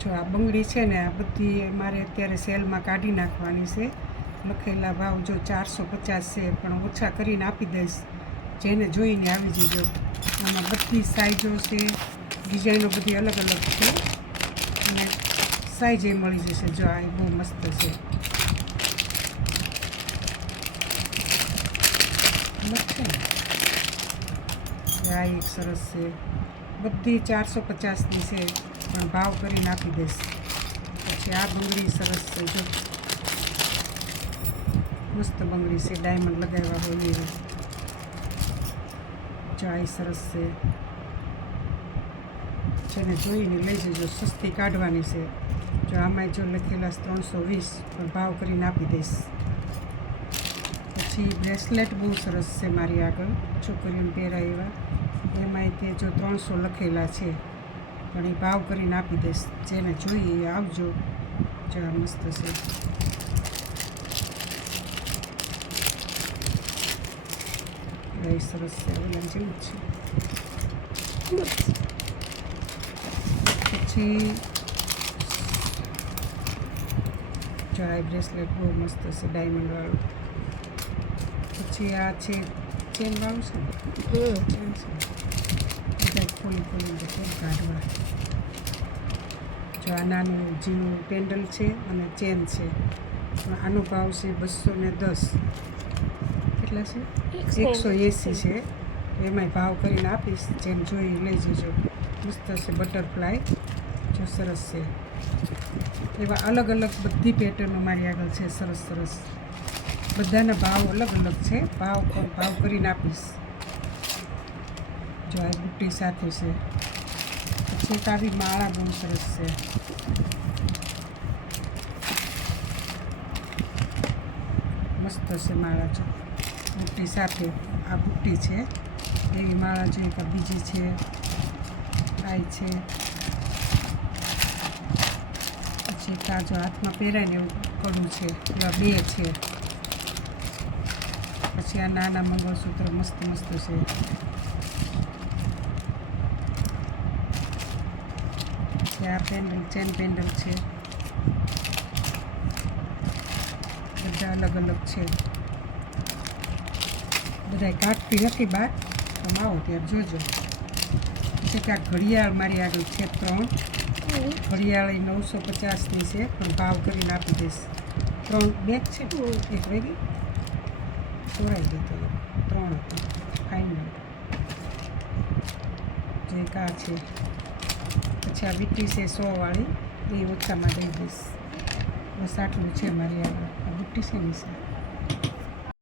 જો આ બંગડી છે ને આ બધી મારે અત્યારે સેલમાં કાઢી નાખવાની છે. લખેલા ભાવ જો 450 છે, પણ ઓછા કરીને આપી દઈશ. જેને જોઈને આવી જજો. આમાં બધી સાઈઝો છે, ડિઝાઇનો બધી અલગ અલગ છે અને સાઈઝ એ મળી જશે. જો આ બહુ મસ્ત છે. આ એક સરસ છે. બધી 450ની છે, પણ ભાવ કરીને આપી દઈશ. પછી આ બંગડી સરસ છે. જો મસ્ત બંગડી છે, ડાયમંડ લગાવ્યા હોય એવી. જો આ સરસ છે. જેને જોઈને લઈ જજો. સસ્તી કાઢવાની છે. જો આમાં જો લખેલા 320, પણ ભાવ કરીને આપી દઈશ. પછી બ્રેસલેટ બહુ સરસ છે મારી આગળ, છોકરીઓને પહેરાય એવા. એમાંય તે જો 300 લખેલા છે, પણ એ ભાવ કરીને આપી દઈશ. જેને જોઈએ એ આવજો. જો આ મસ્ત છે. એ સરસ છે, ઓલા જેવું જ છે. પછી જો આ બ્રેસલેટ બહુ મસ્ત છે, ડાયમંડવાળું. પછી આ છે ચેનવાળું છે ને, ચેન છે. બધા ખોલી કાઢવા. જો આ નાનું ઝીણું પેન્ડલ છે અને ચેન છે. આનો ભાવ છે 210. કેટલા છે? 180 છે. એમાંય ભાવ કરીને આપીશ. જેમ જોઈ લઈ જજો. મસ્ત છે, બટરફ્લાય. જો સરસ છે. એવા અલગ અલગ બધી પેટર્નો મારી આગળ છે. સરસ સરસ. બધાના ભાવ અલગ અલગ છે. ભાવ કરીને આપીશ. જો આ બુટ્ટી સાથે છે. પછી એક આવી માળા બહુ સરસ છે. મસ્ત છે માળા. જો બુટ્ટી સાથે આ બુટ્ટી છે. એવી માળા જો એક બીજી છે, આ છે. પછી કાજો હાથમાં પહેરાય ને એવું કડું છે, એવા 2 છે. પછી આ નાના મંગળસૂત્ર મસ્ત મસ્ત છે. પછી આ પેન્ડલ, ચેન પેન્ડલ છે. બધા અલગ અલગ છે. બધા કાઢતી નથી બહાર, તમે આવો ત્યારે જોજો. પછી કે આ ઘડિયાળ મારી આગળ છે 3. ઘડિયાળ 950ની છે, પણ ભાવ કરીને આપી દઈશ. 3 બેગ છે, એક વેગી ચોરાઈ ગઈ તો 3 હતી ફાઇનલ. જે કા છે. પછી આ વીટી છે 100વાળી, એ ઓછામાં દઈ દઈશ. બસ આટલું છે મારી આગળ. આ બુટ્ટી છે ને છે.